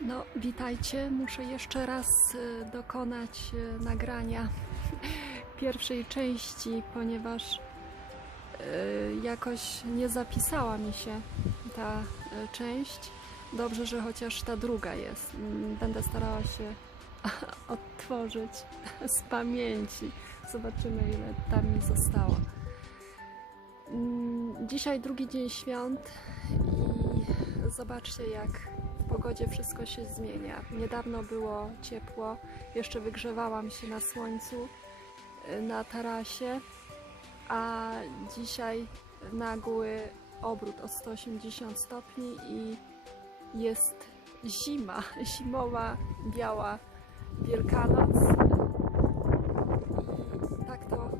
No, witajcie. Muszę jeszcze raz y, dokonać y, nagrania pierwszej części, ponieważ y, jakoś nie zapisała mi się ta część. Dobrze, że chociaż ta druga jest. Mm, Będę starała się odtworzyć z pamięci. Zobaczymy, ile tam mi zostało. Mm, Dzisiaj drugi dzień świąt i zobaczcie, jak pogodzie wszystko się zmienia. Niedawno było ciepło, jeszcze wygrzewałam się na słońcu y, na tarasie, a dzisiaj nagły obrót o 180 stopni i jest zima, zimowa, biała Wielkanoc. I tak to,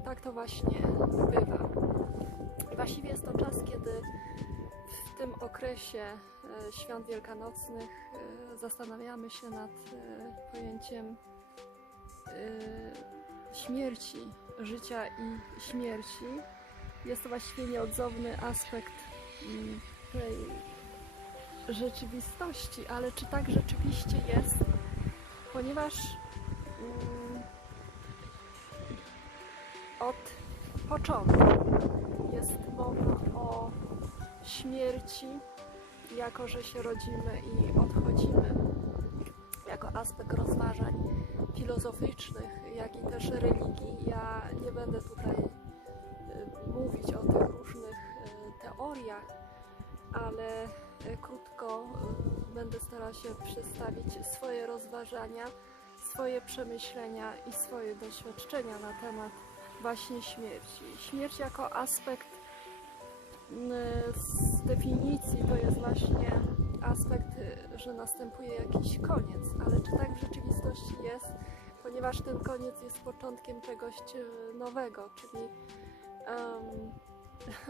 i tak to właśnie bywa. Właściwie jest to czas, kiedy w tym okresie świąt wielkanocnych e, zastanawiamy się nad e, pojęciem e, śmierci, życia i śmierci. Jest to właściwie nieodzowny aspekt mm, tej rzeczywistości, ale czy tak rzeczywiście jest? Ponieważ mm, od początku jest mowa o śmierci, jako że się rodzimy i odchodzimy, jako aspekt rozważań filozofycznych, jak i też religii. Ja nie będę tutaj y, mówić o tych różnych y, teoriach, ale y, krótko będę starała się przedstawić swoje rozważania, swoje przemyślenia i swoje doświadczenia na temat właśnie śmierci. Śmierć jako aspekt z definicji to jest właśnie aspekt, y, że następuje jakiś koniec, ale czy tak w rzeczywistości jest, ponieważ ten koniec jest początkiem czegoś y, nowego, czyli em,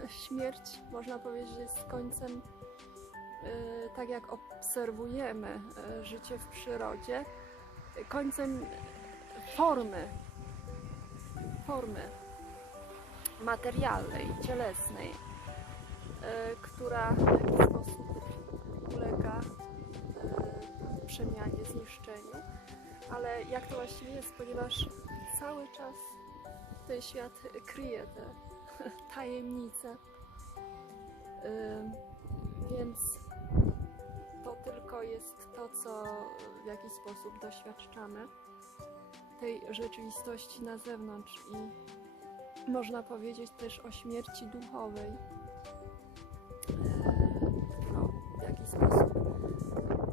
śmierć można powiedzieć jest końcem, y, tak jak obserwujemy y, życie w przyrodzie, y, końcem formy, formy materialnej, cielesnej, y, która w jakiś sposób ulega y, przemianie, zniszczeniu. Ale jak to właściwie jest, ponieważ cały czas ten świat kryje te tajemnice. Ym, Więc to tylko jest to, co w jakiś sposób doświadczamy tej rzeczywistości na zewnątrz i można powiedzieć też o śmierci duchowej, Yy, którą w jakiś sposób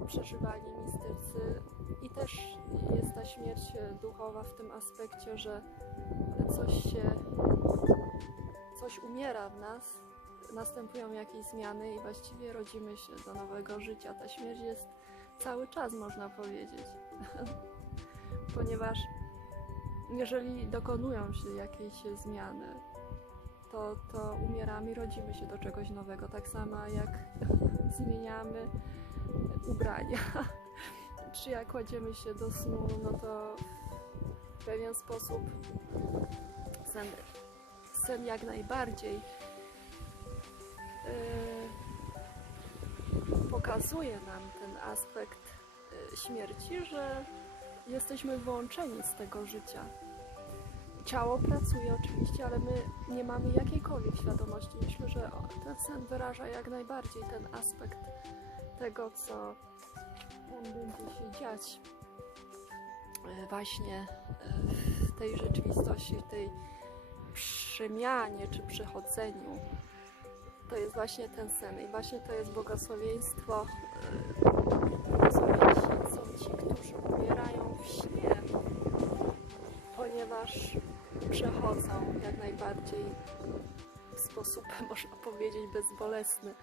przeżywali mistycy i też jest ta śmierć duchowa w tym aspekcie, że coś się coś umiera w nas, następują jakieś zmiany i właściwie rodzimy się do nowego życia. Ta śmierć jest cały czas, można powiedzieć. Ponieważ jeżeli dokonują się jakieś zmiany, to, to umieramy rodzimy się do czegoś nowego. Tak samo jak zmieniamy ubrania. Czy jak kładziemy się do snu, no to w pewien sposób sen sen jak najbardziej yy, pokazuje nam ten aspekt yy, śmierci, że jesteśmy wyłączeni z tego życia. Ciało pracuje oczywiście, ale my nie mamy jakiejkolwiek świadomości. Myślę, że ten sen wyraża jak najbardziej ten aspekt tego, co tam będzie się dziać yy, właśnie yy, w tej rzeczywistości, tej przemianie czy przechodzeniu. To jest właśnie ten sen i właśnie to jest błogosławieństwo. Yy, Błogosławieni są ci, którzy umierają w śnie, ponieważ przechodzą jak najbardziej w sposób, można powiedzieć, bezbolesny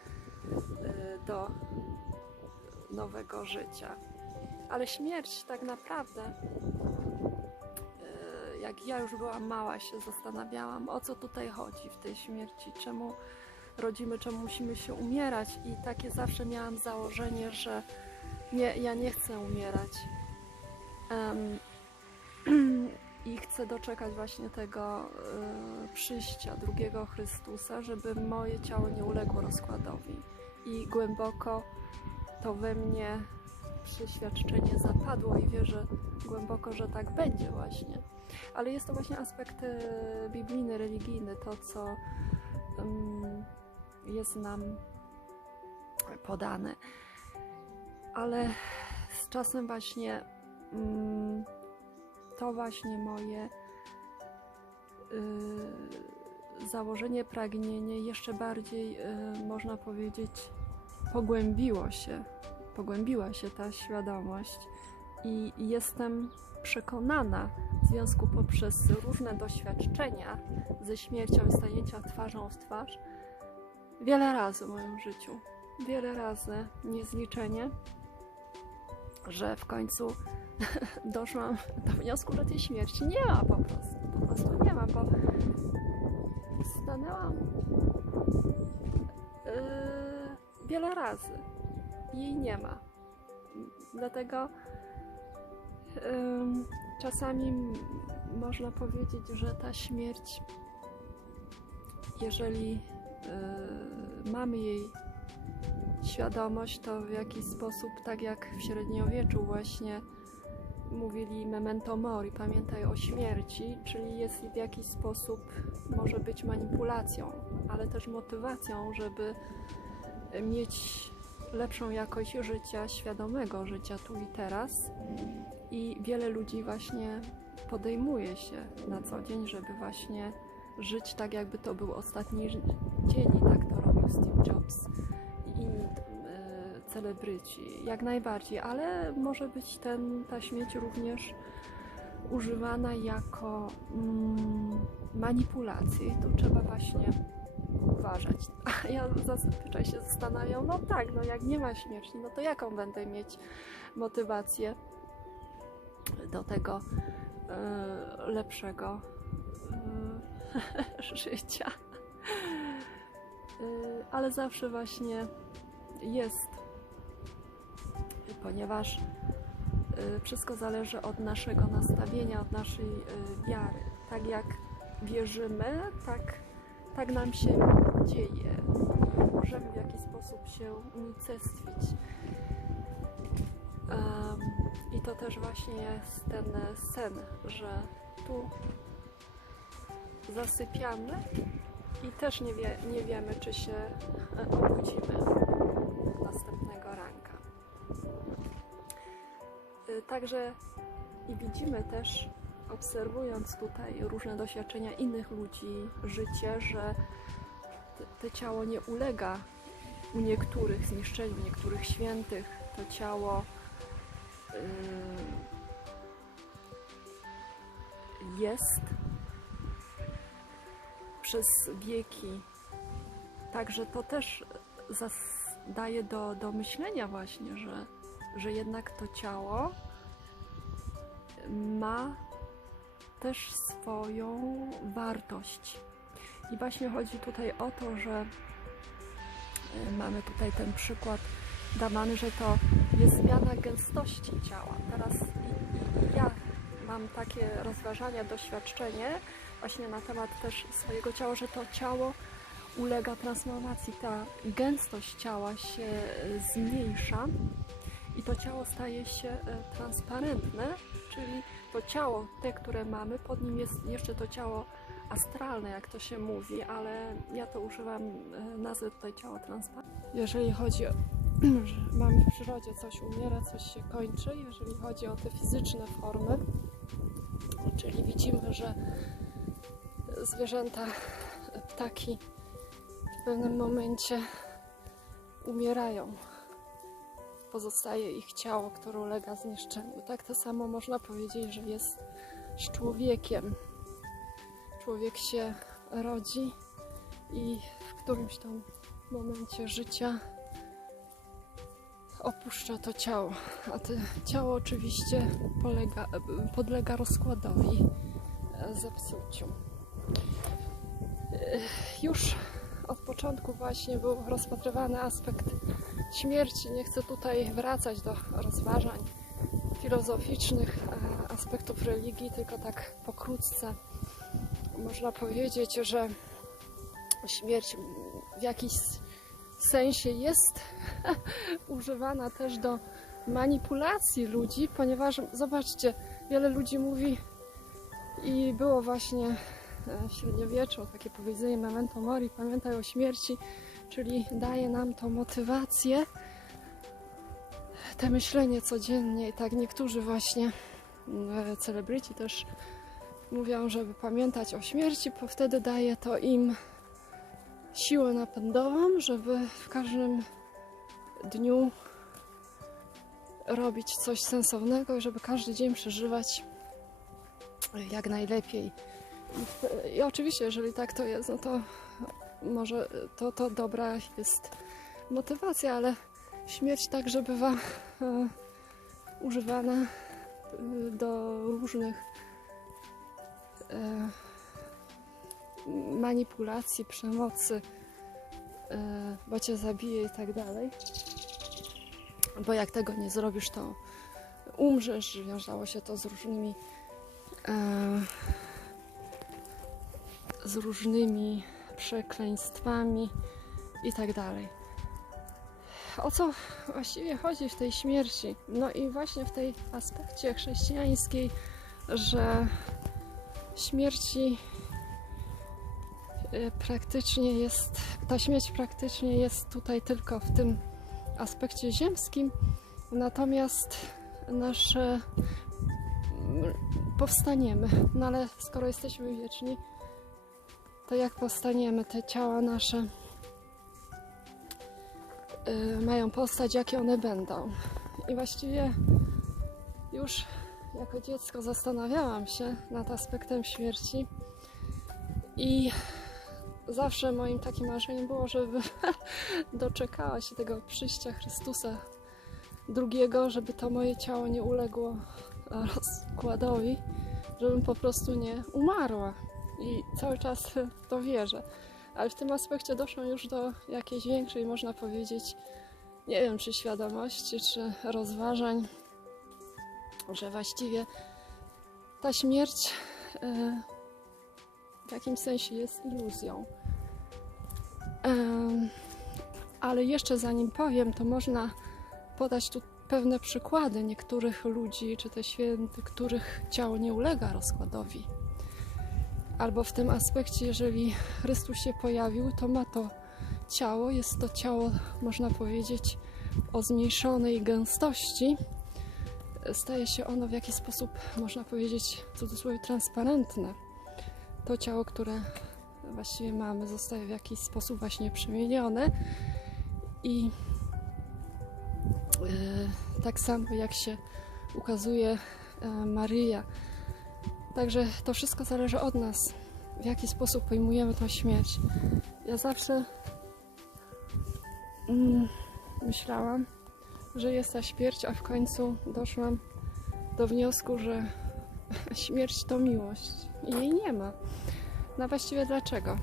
yy, do nowego życia. Ale śmierć tak naprawdę jak ja już byłam mała, się zastanawiałam, o co tutaj chodzi w tej śmierci, czemu rodzimy, czemu musimy się umierać. I takie zawsze miałam założenie, że nie, ja nie chcę umierać. Em, I chcę doczekać właśnie tego y, przyjścia drugiego Chrystusa, żeby moje ciało nie uległo rozkładowi. I głęboko to we mnie przeświadczenie zapadło i wierzę głęboko, że tak będzie właśnie. Ale jest to właśnie aspekt e, biblijny, religijny, to co jest nam podane. Ale z czasem właśnie mm, to właśnie moje y, założenie, pragnienie. Jeszcze bardziej, y, można powiedzieć, pogłębiło się, pogłębiła się ta świadomość i jestem przekonana w związku poprzez różne doświadczenia ze śmiercią i stanięcia twarzą w twarz wiele razy w moim życiu, wiele razy niezliczenie, że w końcu doszłam do wniosku, że tej śmierci nie ma po prostu. Po prostu nie ma, bo stanęłam yy, wiele razy. Jej nie ma. Dlatego yy, czasami można powiedzieć, że ta śmierć, jeżeli yy, mamy jej świadomość, to w jakiś sposób, tak jak w średniowieczu właśnie mówili memento mori, pamiętaj o śmierci, czyli jest w jakiś sposób, może być manipulacją, ale też motywacją, żeby mieć lepszą jakość życia, świadomego życia tu i teraz. I wiele ludzi właśnie podejmuje się na co dzień, żeby właśnie żyć tak, jakby to był ostatni dzień i tak to robił Steve Jobs celebryci, jak najbardziej, ale może być ten, ta śmieć również używana jako mm, manipulacji. Tu trzeba właśnie uważać. A ja zazwyczaj się zastanawiam, no tak, no jak nie ma śmierci, no to jaką będę mieć motywację do tego e, lepszego e, życia. Y, ale zawsze właśnie jest, ponieważ y, wszystko zależy od naszego nastawienia, od naszej y, wiary. Tak jak wierzymy, tak, tak nam się dzieje. Możemy w jakiś sposób się unicestwić. I to też właśnie jest ten sen, że tu zasypiamy i też nie, wie, nie wiemy, czy się e, obudzimy Także i widzimy też, obserwując tutaj różne doświadczenia innych ludzi, życie, że te ciało nie ulega u niektórych zniszczeniu, u niektórych świętych. To ciało y, jest przez wieki. Także to też daje do, do myślenia właśnie, że, że jednak to ciało ma też swoją wartość. I właśnie chodzi tutaj o to, że y, mamy tutaj ten przykład dawany, że to jest zmiana gęstości ciała. Teraz i, i ja mam takie rozważania, doświadczenie właśnie na temat też swojego ciała, że to ciało ulega transformacji. Ta gęstość ciała się e, zmniejsza i to ciało staje się e, transparentne, czyli to ciało, te, które mamy, pod nim jest jeszcze to ciało astralne, jak to się mówi, ale ja to używam e, nazwy tutaj ciało transparentne. Jeżeli chodzi o że mamy w przyrodzie coś umiera, coś się kończy, jeżeli chodzi o te fizyczne formy, czyli widzimy, że zwierzęta, ptaki w pewnym momencie umierają. Pozostaje ich ciało, które ulega zniszczeniu. Tak to samo można powiedzieć, że jest z człowiekiem. Człowiek się rodzi i w którymś tam momencie życia opuszcza to ciało. A to ciało oczywiście polega, podlega rozkładowi, e, zepsuciu. E, Już od początku właśnie był rozpatrywany aspekt śmierci. Nie chcę tutaj wracać do rozważań filozoficznych, e, aspektów religii, tylko tak pokrótce można powiedzieć, że śmierć w jakiś sensie jest używana też do manipulacji ludzi, ponieważ zobaczcie, wiele ludzi mówi i było właśnie e, w średniowieczu takie powiedzenie memento mori, pamiętaj o śmierci, czyli daje nam to motywację, te myślenie codziennie i tak niektórzy właśnie e, celebryci też mówią, żeby pamiętać o śmierci, bo wtedy daje to im siłę napędową, żeby w każdym dniu robić coś sensownego i żeby każdy dzień przeżywać jak najlepiej. I, I oczywiście, jeżeli tak to jest, no to może to, to dobra jest motywacja, ale śmierć także bywa e, używana e, do różnych e, manipulacji, przemocy, e, bo cię zabije i tak dalej. Bo jak tego nie zrobisz, to umrzesz. Wiązało się to z różnymi e, z różnymi przekleństwami i tak dalej. O co właściwie chodzi w tej śmierci? No i właśnie w tej aspekcie chrześcijańskiej, że śmierci y, praktycznie jest, ta śmierć praktycznie jest tutaj tylko w tym aspekcie ziemskim, natomiast nasze mm, powstaniemy, no ale skoro jesteśmy wieczni, to jak powstaniemy, te ciała nasze y, mają postać, jakie one będą. I właściwie już jako dziecko zastanawiałam się nad aspektem śmierci i zawsze moim takim marzeniem było, żeby doczekała się tego przyjścia Chrystusa drugiego, żeby to moje ciało nie uległo rozkładowi, żebym po prostu nie umarła. I cały czas to wierzę. Ale w tym aspekcie doszłam już do jakiejś większej, można powiedzieć, nie wiem, czy świadomości, czy rozważań, że właściwie ta śmierć e, w jakimś sensie jest iluzją. Em, ale jeszcze zanim powiem, to można podać tu pewne przykłady niektórych ludzi, czy te święty, których ciało nie ulega rozkładowi. Albo w tym aspekcie, jeżeli Chrystus się pojawił, to ma to ciało, jest to ciało, można powiedzieć, o zmniejszonej gęstości. Staje się ono w jakiś sposób, można powiedzieć, w cudzysłowie, transparentne. To ciało, które właściwie mamy, zostaje w jakiś sposób właśnie przemienione i e, tak samo jak się ukazuje e, Maryja. Także to wszystko zależy od nas, w jaki sposób pojmujemy tą śmierć. Ja zawsze mm, myślałam, że jest ta śmierć, a w końcu doszłam do wniosku, że śmierć to miłość i jej nie ma. No właściwie dlaczego?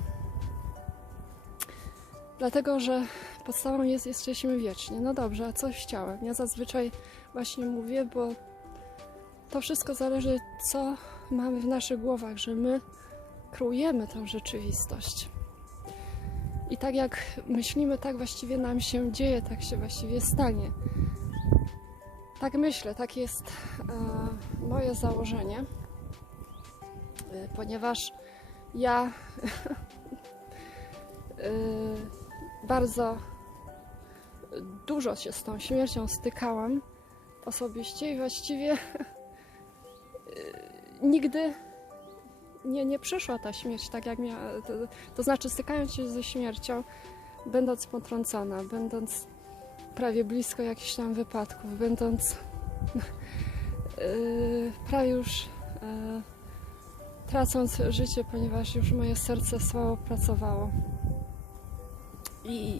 Dlatego, że podstawą jest, jesteśmy wieczni. No dobrze, a co z ciałem? Ja zazwyczaj właśnie mówię, bo to wszystko zależy, co mamy w naszych głowach, że my kreujemy tą rzeczywistość. I tak jak myślimy, tak właściwie nam się dzieje, tak się właściwie stanie. Tak myślę, tak jest e, moje założenie, e, ponieważ ja e, bardzo dużo się z tą śmiercią stykałam osobiście i właściwie nigdy nie, nie przyszła ta śmierć tak jak miała. To, to znaczy, stykając się ze śmiercią, będąc potrącona, będąc prawie blisko jakichś tam wypadków, będąc yy, prawie już yy, tracąc życie, ponieważ już moje serce słabo pracowało. I,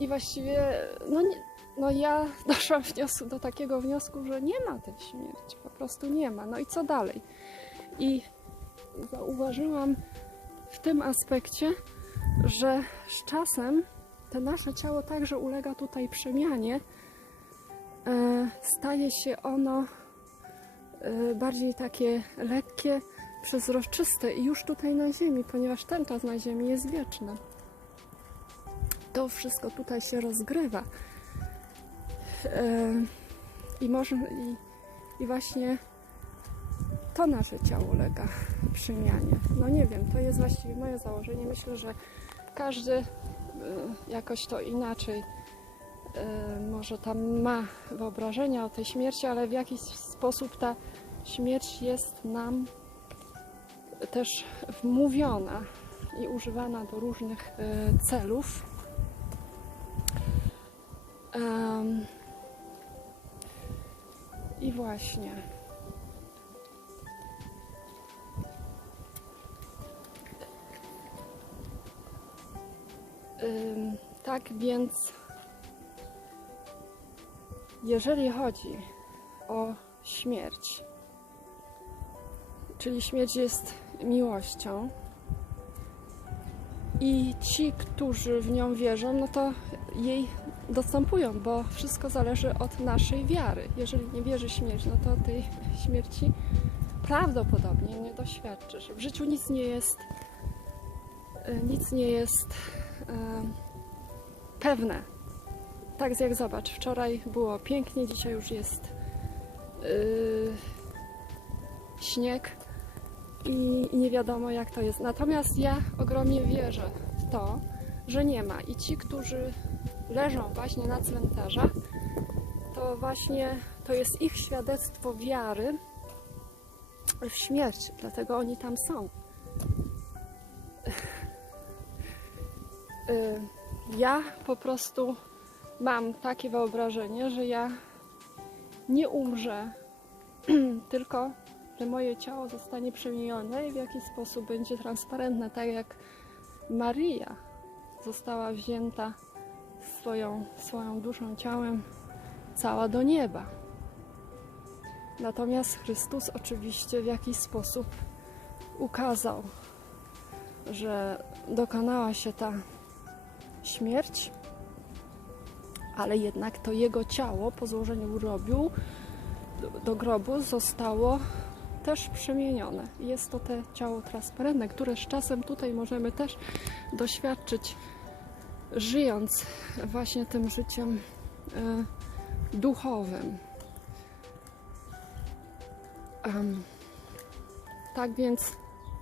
i właściwie, no, nie, no ja doszłam wniosku, do takiego wniosku, że nie ma tej śmierci, po prostu nie ma. No i co dalej? I zauważyłam w tym aspekcie, że z czasem to nasze ciało także ulega tutaj przemianie. E, staje się ono e, bardziej takie lekkie, przezroczyste i już tutaj na Ziemi, ponieważ ten czas na Ziemi jest wieczny. to wszystko tutaj się rozgrywa. E, I, może, i, I właśnie to nasze ciało ulega przemianie. No nie wiem, to jest właściwie moje założenie. Myślę, że każdy e, jakoś to inaczej e, może tam ma wyobrażenia o tej śmierci, ale w jakiś sposób ta śmierć jest nam też wmówiona i używana do różnych celów. Em, I właśnie. Tak więc, jeżeli chodzi o śmierć, czyli śmierć jest miłością, i ci, którzy w nią wierzą, no to jej dostępują, bo wszystko zależy od naszej wiary. Jeżeli nie wierzy w śmierć, no to tej śmierci prawdopodobnie nie doświadczysz. W życiu nic nie jest, y, nic nie jest e, pewne. Tak jak zobacz, wczoraj było pięknie, dzisiaj już jest yy, śnieg i nie wiadomo jak to jest. Natomiast ja ogromnie wierzę w to, że nie ma. I ci, którzy leżą właśnie na cmentarzach, to właśnie to jest ich świadectwo wiary w śmierć, dlatego oni tam są. Y, Ja po prostu mam takie wyobrażenie, że ja nie umrę, tylko że moje ciało zostanie przemienione i w jakiś sposób będzie transparentne, tak jak Maria została wzięta swoją, swoją duszą, ciałem cała do nieba. Natomiast Chrystus oczywiście w jakiś sposób ukazał, że dokonała się ta śmierć, ale jednak to jego ciało po złożeniu grobu do, grobu zostało też przemienione. Jest to te ciało transparentne, które z czasem tutaj możemy też doświadczyć, żyjąc właśnie tym życiem e, duchowym. Tak więc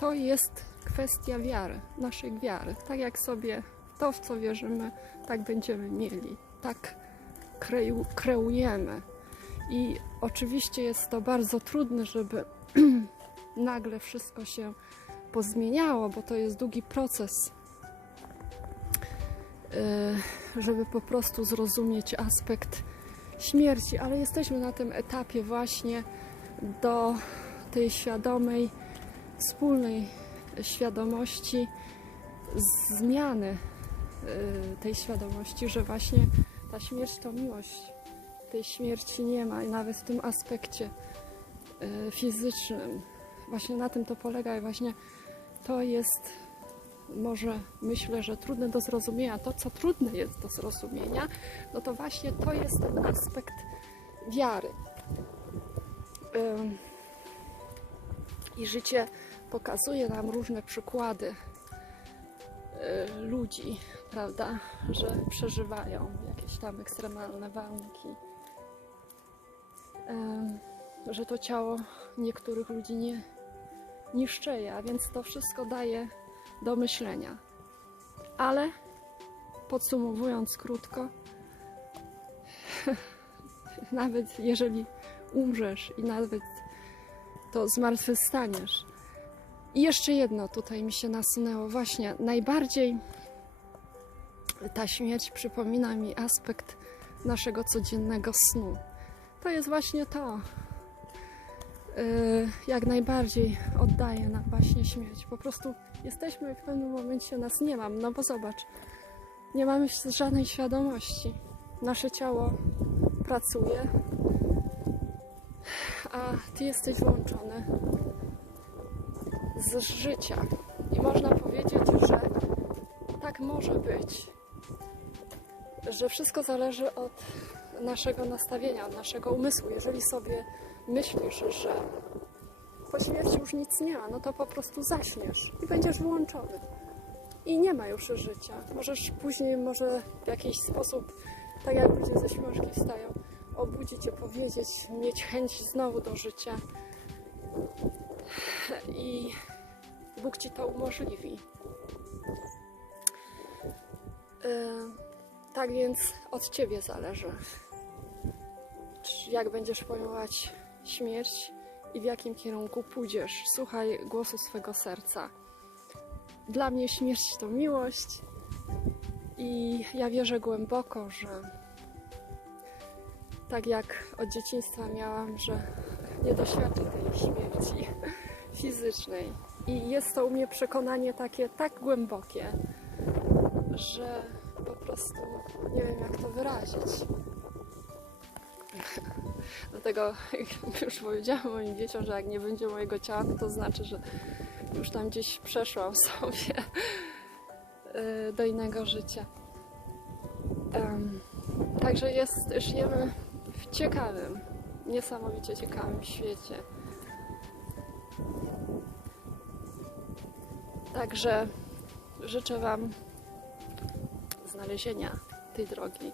to jest kwestia wiary, naszej wiary. Tak jak sobie to, w co wierzymy, tak będziemy mieli, tak kreu, kreujemy. I oczywiście jest to bardzo trudne, żeby nagle wszystko się pozmieniało, bo to jest długi proces, żeby po prostu zrozumieć aspekt śmierci, ale jesteśmy na tym etapie właśnie do tej świadomej, wspólnej świadomości zmiany yy, tej świadomości, że właśnie ta śmierć to miłość. Tej śmierci nie ma i nawet w tym aspekcie yy, fizycznym. Właśnie na tym to polega i właśnie to jest może myślę, że trudne do zrozumienia. To, co trudne jest do zrozumienia, no to właśnie to jest ten aspekt wiary. I życie pokazuje nam różne przykłady y, ludzi, prawda, że przeżywają jakieś tam ekstremalne warunki. Że to ciało niektórych ludzi nie niszczeje, a więc to wszystko daje do myślenia. Ale podsumowując krótko, nawet jeżeli umrzesz i nawet to zmartwychwstaniesz. I jeszcze jedno tutaj mi się nasunęło. Właśnie najbardziej ta śmierć przypomina mi aspekt naszego codziennego snu. To jest właśnie to. Yy, jak najbardziej oddaje nam właśnie śmierć. Po prostu jesteśmy w pewnym momencie, nas nie mam, no bo zobacz, nie mamy żadnej świadomości. Nasze ciało pracuje, a ty jesteś włączony z życia. I można powiedzieć, że tak może być, że wszystko zależy od naszego nastawienia, od naszego umysłu. Jeżeli sobie myślisz, że po śmierci już nic nie ma, no to po prostu zaśniesz i będziesz włączony. i nie ma już życia. Możesz później może w jakiś sposób, tak jak ludzie ze śmierzki wstają, obudzić się, powiedzieć, mieć chęć znowu do życia. I Bóg ci to umożliwi. Yy, tak więc od ciebie zależy, jak będziesz pojmować śmierć i w jakim kierunku pójdziesz. Słuchaj głosu swego serca. Dla mnie śmierć to miłość i ja wierzę głęboko, że tak jak od dzieciństwa miałam, że nie doświadczę tej śmierci fizycznej. I jest to u mnie przekonanie takie tak głębokie, że po prostu nie wiem jak to wyrazić. Dlatego już powiedziałam moim dzieciom, że jak nie będzie mojego ciała, to, to znaczy, że już tam gdzieś przeszłam sobie y, do innego życia. Em, Także jest, żyjemy w ciekawym, niesamowicie ciekawym świecie. Także życzę Wam znalezienia tej drogi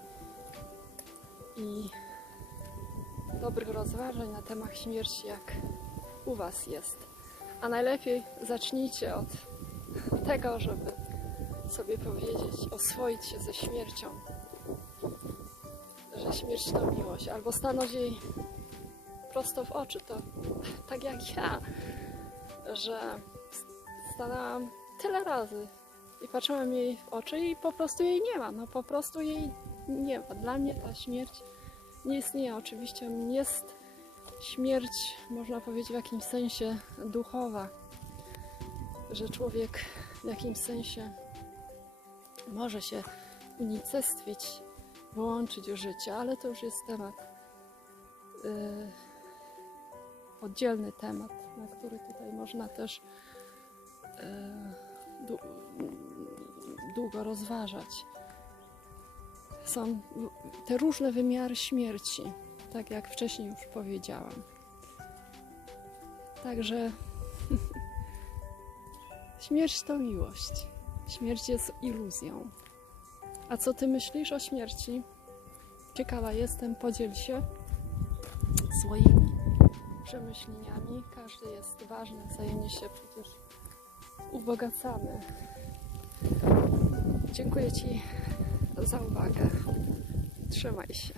i dobrych rozważań na temat śmierci, jak u Was jest. A najlepiej zacznijcie od tego, żeby sobie powiedzieć, oswoić się ze śmiercią, że śmierć to miłość, albo stanąć jej prosto w oczy, to tak jak ja, że stanęłam tyle razy i patrzyłam jej w oczy i po prostu jej nie ma, no po prostu jej nie ma. Dla mnie ta śmierć nie istnieje. Oczywiście jest śmierć, można powiedzieć, w jakimś sensie duchowa, że człowiek w jakimś sensie może się unicestwić, wyłączyć z życia, ale to już jest temat, yy, oddzielny temat, na który tutaj można też yy, dłu- długo rozważać. Są te różne wymiary śmierci, tak jak wcześniej już powiedziałam. Także śmierć to miłość. Śmierć jest iluzją. A co ty myślisz o śmierci? Ciekawa jestem, podziel się swoimi przemyśleniami. Każdy jest ważny, wzajemnie się przecież ubogacamy. Dziękuję Ci za uwagę. Trzymaj się.